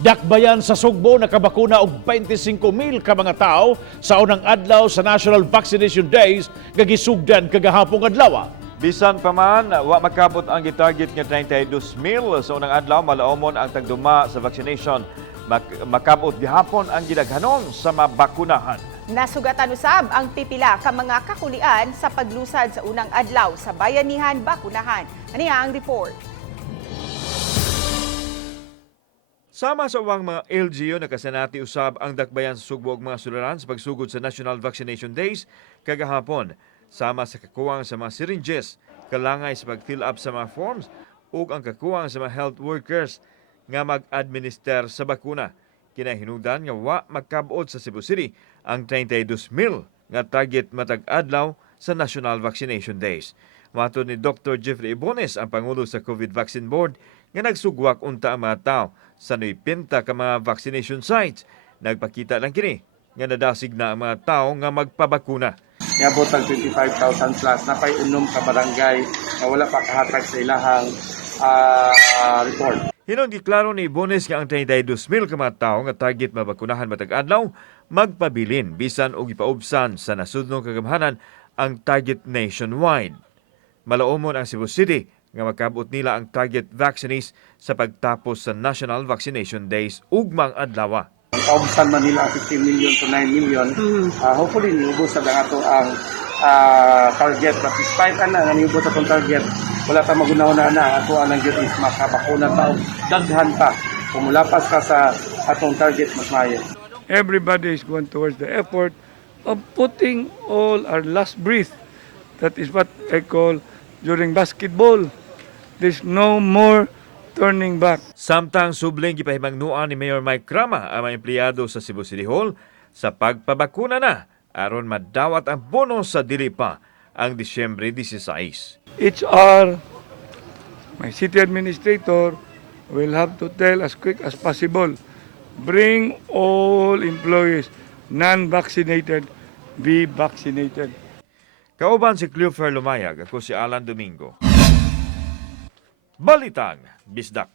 Dakbayan sa Sugbo nakabakuna og 25,000 ka mga tao sa unang adlaw sa National Vaccination Days nga gisugdan kagahapong adlaw. Bisan pa man, wa makabot ang gitarget nga 32,000 sa unang adlaw, malaumon ang tagduma sa vaccination. Makabot gihapon ang gidaghanon sa mabakunahan. Nasugatan usab ang pipila ka mga kakulian sa paglusad sa unang adlaw sa bayanihan bakunahan. Aniya ang report. Sama sa uwang mga LGU nakasanati usab ang dakbayan sa Sugbo og mga sularan sa pagsugod sa National Vaccination Days kagahapon. Sama sa kakuwang sa mga syringes, kalangay sa pag-fill up sa mga forms ug ang kakuwang sa mga health workers nga mag-administer sa bakuna. Kinahinungdan nga wa magkabuot sa Cebu City ang 32,000 nga target matag adlaw sa National Vaccination Days. Matod ni Dr. Jeffrey Ibones, ang Pangulo sa COVID Vaccine Board, nga nagsugwak unta ang mga tao sa 90 ka mga vaccination sites. Nagpakita lang kini nga nadasig na ang mga tao nga magpabakuna. Niabot ang 25,000 plus na pa'y unom ka barangay na wala pa kahatag sa ilahang report. Hinungdan ni Ibones nga ang 32,000 ka mga tao nga target mabakunahan matag adlaw magpabilin bisan og ipaubsan sa nasudnong kagamhanan ang target nationwide. Malaumon ang Cebu City nga makabot nila ang target vaccinees sa pagtapos sa National Vaccination Days ugmang adlaw. Kaubsan man nila ang 15 million to 9 million. Hopefully, niubos sa ato ang target. But despite na niubos sa itong target, wala pa magunahon na ato ang nangyari is makabakuna tao. Daghan pa. Kung mulapas ka sa atong target, mas mayo. Everybody is going towards the effort of putting all our last breath. That is what I call during basketball. There's no more turning back. Samtang subling gipahimangnuan ni Mayor Mike Crama ang mga empleyado sa Cebu City Hall sa pagpabakuna na aron madawat ang bonus sa dili pa ang Disyembre 16. HR, my city administrator, will have to tell as quick as possible, bring all employees non-vaccinated, be vaccinated. Kauban si Cleofer Lumayag, ako si Alan Domingo. Balitang Bisdak.